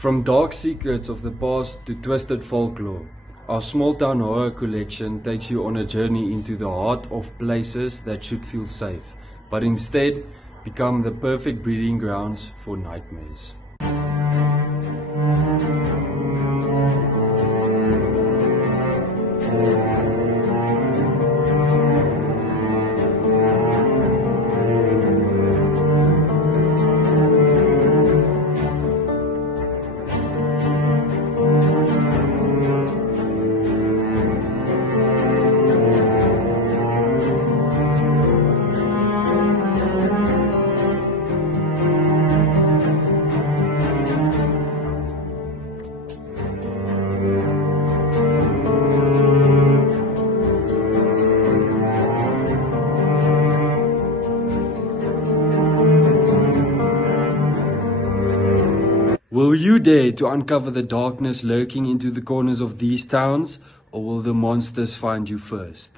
From dark secrets of the past to twisted folklore, our small town horror collection takes you on a journey into the heart of places that should feel safe, but instead become the perfect breeding grounds for nightmares. Will you dare to uncover the darkness lurking into the corners of these towns, or will the monsters find you first?